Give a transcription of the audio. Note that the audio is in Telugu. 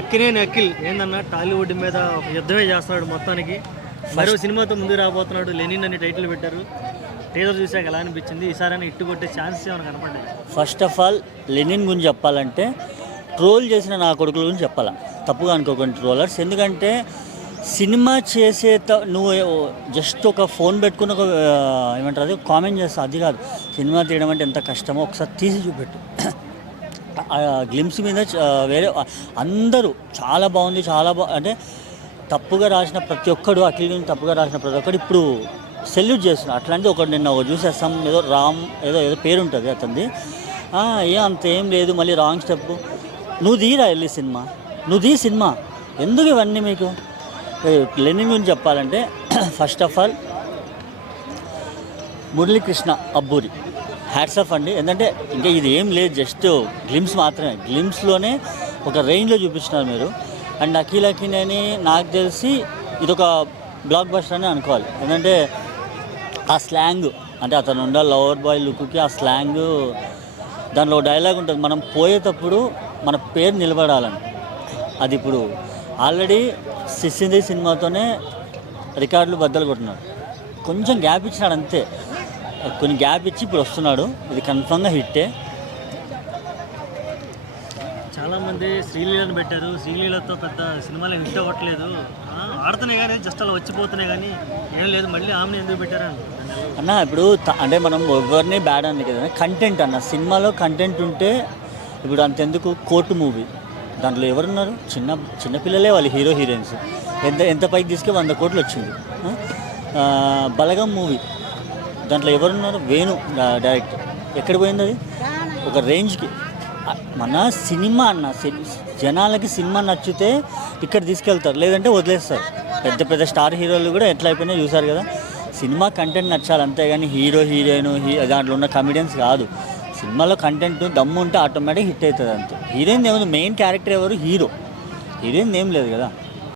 అక్కినేని అఖిల్ ఏందన్నా టాలీవుడ్ మీద ఒక యుద్ధమే చేస్తున్నాడు మొత్తానికి. మరో సినిమాతో ముందుకు రాబోతున్నాడు. లెనిన్ అని టైటిల్ పెట్టారు. టీజర్ చూసాక ఎలా అనిపించింది? ఈసారి ఇట్టు కొట్టే ఛాన్సెస్ ఏమైనా కనపడ్డాయి? ఫస్ట్ ఆఫ్ ఆల్ లెనిన్ గురించి చెప్పాలంటే ట్రోల్ చేసిన నా కొడుకుల గురించి చెప్పాలా, తప్పుగా అనుకోకండి ట్రోలర్స్. ఎందుకంటే సినిమా నువ్వు జస్ట్ ఒక ఫోన్ పెట్టుకుని ఒక ఏమంటారు అది కామెంట్ చేస్తావు, అది కాదు. సినిమా తీయడం అంటే ఎంత కష్టమో ఒకసారి తీసి చూపెట్టు. గ్లిమ్స్ మీద వేరే అందరూ చాలా బాగుంది, చాలా అంటే తప్పుగా రాసిన ప్రతి ఒక్కడు, అఖిల్ గురించి తప్పుగా రాసిన ప్రతి ఒక్కడు ఇప్పుడు సెల్యూట్ చేస్తున్నాడు. అట్లాంటి ఒకటి నిన్న చూసేస్తాం, ఏదో రామ్ ఏదో పేరు ఉంటుంది అతనిది. అంత ఏం లేదు, మళ్ళీ రాంగ్ స్టెప్. నువ్వు తీరా వెళ్ళి సినిమా, సినిమా ఎందుకు ఇవన్నీ మీకు? లెనిన్ గురించి చెప్పాలంటే first of all Muralikrishna Abburi hats off అండి. ఎందుకంటే ఇంకా ఇది ఏం లేదు, జస్ట్ గ్లిమ్స్ మాత్రమే. గ్లిమ్స్లోనే ఒక రేంజ్లో చూపించినారు మీరు. అండ్ అఖినేని నాకు తెలిసి ఇదొక బ్లాక్ బస్టర్ అని అనుకోవాలి. ఎందుకంటే ఆ స్లాంగ్, అంటే అతను ఉండాలి లవర్ బాయ్ లుక్కి ఆ స్లాంగ్. దాంట్లో ఒక డైలాగ్ ఉంటుంది, మనం పోయేటప్పుడు మన పేరు నిలబడాలని. అది ఇప్పుడు ఆల్రెడీ సిస్సింది సినిమాతోనే రికార్డులు బద్దలు కొట్టినాడు. కొంచెం గ్యాప్ ఇచ్చినాడు అంతే, కొన్ని గ్యాప్ ఇచ్చి ఇప్పుడు వస్తున్నాడు. ఇది కన్ఫామ్గా హిట్టే. చాలామంది శ్రీలీలను పెట్టారు. శ్రీలీలతో పెద్ద సినిమాలు హిట్ అవ్వట్లేదు, ఆడుతున్నాయి కానీ జస్ట్ అలా వచ్చిపోతున్నాయి కానీ ఏం లేదు. మళ్ళీ ఆమెను ఎందుకు పెట్టారు అన్న? ఇప్పుడు అంటే మనం ఎవరిని బ్యాడ్ అని కదా, కంటెంట్ అన్న. సినిమాలో కంటెంట్ ఉంటే ఇప్పుడు అంతెందుకు. కోర్టు మూవీ, దాంట్లో ఎవరున్నారు? చిన్నపిల్లలే వాళ్ళు హీరో హీరోయిన్స్. ఎంత పైకి తీసుకే 100 కోట్లు వచ్చింది. బలగం మూవీ, దాంట్లో ఎవరున్నారు? వేణు డైరెక్టర్. ఎక్కడ పోయింది అది? ఒక రేంజ్కి. మన సినిమా అన్న, జనాలకి సినిమా నచ్చితే ఇక్కడ తీసుకెళ్తారు, లేదంటే వదిలేస్తారు. పెద్ద పెద్ద స్టార్ హీరోలు కూడా ఎట్లా అయిపోయినా చూసారు కదా. సినిమా కంటెంట్ నచ్చాలి అంతేగాని హీరో హీరోయిన్ దాంట్లో ఉన్న కమెడియన్స్ కాదు. సినిమాలో కంటెంట్ దమ్ము ఉంటే ఆటోమేటిక్ హిట్ అవుతుంది అంతే. హీరోయిన్ ఏముంది, మెయిన్ క్యారెక్టర్ ఎవరు? హీరో. హీరోయిన్ ఏం లేదు కదా.